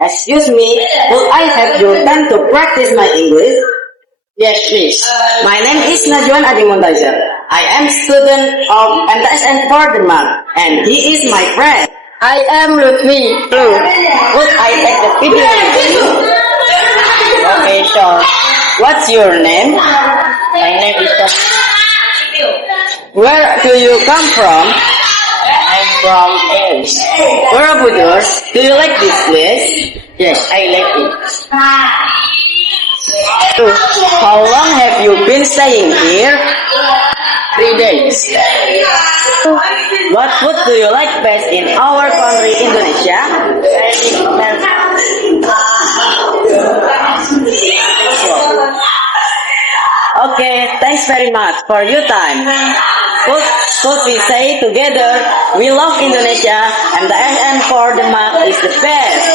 Excuse me, will I have your time to practice my English? Yes, please. My name is Najwan Adi Montazer. I am student of MTSN for Denmark, and he is my friend. I am Lutfi. Blue. Would I take the video with you? Okay, sure. What's your name? My name is Where do you come from? I'm from Paris. Borobudur, do you like this place? Yes, I like it. How long have you been staying here? 3 days. What food do you like best in our country, Indonesia? Okay, thanks very much for your time. Could we say together, we love Indonesia and the SN for Denmark is the best.